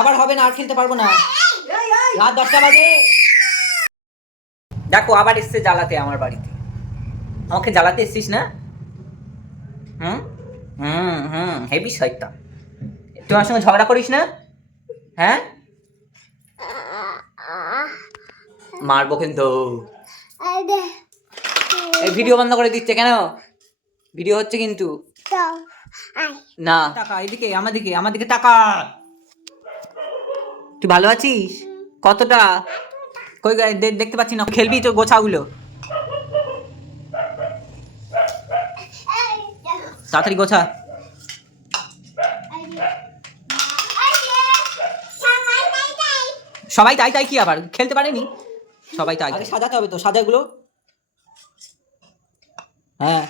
আবার হবে না, আর খেলতে পারবো না, রাত 10টা বাজে। দেখো আবার এসছে জ্বালাতে আমার বাড়িতে। আমাকে জ্বালাতে এসছিস না? হুম হুম হুম হেবি শয়তান। তুই আমার সঙ্গে ঝগড়া করিস না? হ্যাঁ, মারবো কিন্তু। এই ভিডিও বন্ধ করে দিচ্ছে কেন? ভিডিও হচ্ছে কিন্তু। না টাকা এদিকে, আমাদিকে আমাদিকে টাকা। তুই ভালো আছিস? কতটা? কই দেখতে পাচ্ছি না। খেলবি তো গোছাগুলো, তাড়াতাড়ি গোছা। সবাই তাই তাই কি আবার খেলতে পারেনি? সবাই তাই। আগে সাজাতে হবে তো, সাজাগুলো। হ্যাঁ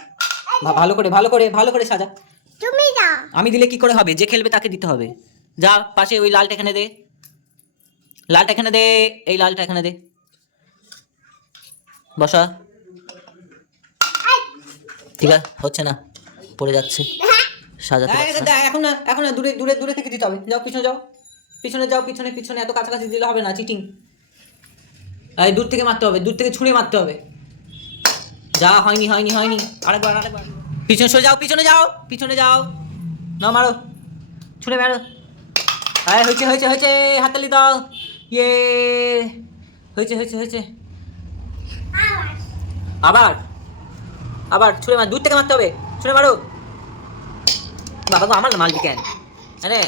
ভালো করে ভালো করে ভালো করে সাজা। তুমি না, আমি দিলে কি করে হবে? যে খেলবে তাকে দিতে হবে। যা পাশে ওই লালটা এখানে দে, লালটা এখানে দে, এই লালটা এখানে দে। বসা। ঠিক আছে, হচ্ছে না, পড়ে যাচ্ছে। সাজাতে এখন না, এখন না, দূরে দূরে দূরে থেকে দিতে হবে। যাও পিছনে যাও, পিছনে যাও, পিছনে পিছনে, এত কাছাকাছি দিলে হবে না, চিটিং। এই দূর থেকে মারতে হবে, দূর থেকে ছুঁড়ে মারতে হবে। যা হয়নি হয়নি হয়নি, আরেকবার আরেকবার। পিছনে সরে যাও, পিছনে যাও, পিছনে যাও। না মারো, ছুঁড়ে মারো। হ্যাঁ হয়েছে হয়েছে হয়েছে, হাততালি দাও। ইয়ে হয়েছে হয়েছে হয়েছে। আবার আবার ছুঁড়ে মার, দূর থেকে মারতে হবে, ছুঁড়ে মারো। বাবা গো, আমার না মারবি কেন? আরে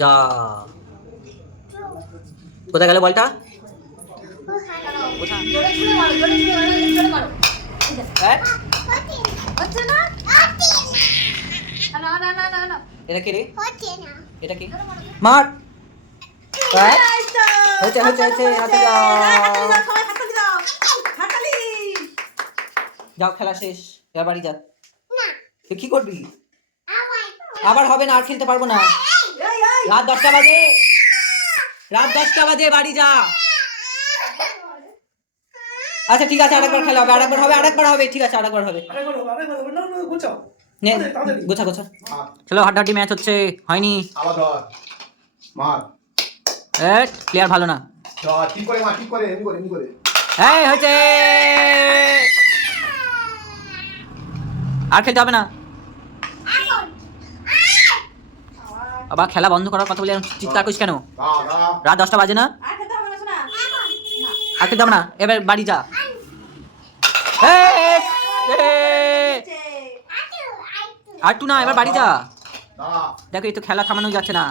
যা, কোথায় গেল বলটা? হ্যাঁ? এটা কে রে? এটা কে? মার। হয়েছে হয়েছে হয়েছে, হাতে যাও। যাও, খেলা শেষ, এবার বাড়ি যা। তুই কি করবি? আবার হবে না, আর খেলতে পারবো না, রাত 10টা বাজে, রাত 10টা বাজে, বাড়ি যা। আচ্ছা ঠিক আছে, আরেকবার খেলা হবে, আরেকবার হবে, আরেকবার হবে, ঠিক আছে, আরেকবার হবে। নে গোছা গোছা। চলো, হাড্ডাহাড্ডি ম্যাচ হচ্ছে, হয়নি। প্লেয়ার ভালো না। এই হয়েছে, আর খেলতে হবে না। আবার খেলা বন্ধ করার কথা বলে চিৎকার করিস কেন? রাত 10টা বাজে না, আর খেলতে হবে না, এবার বাড়ি যা। আর টু না, এবার বাড়ি যা। দেখো এই তো খেলা থামানো যাচ্ছে না।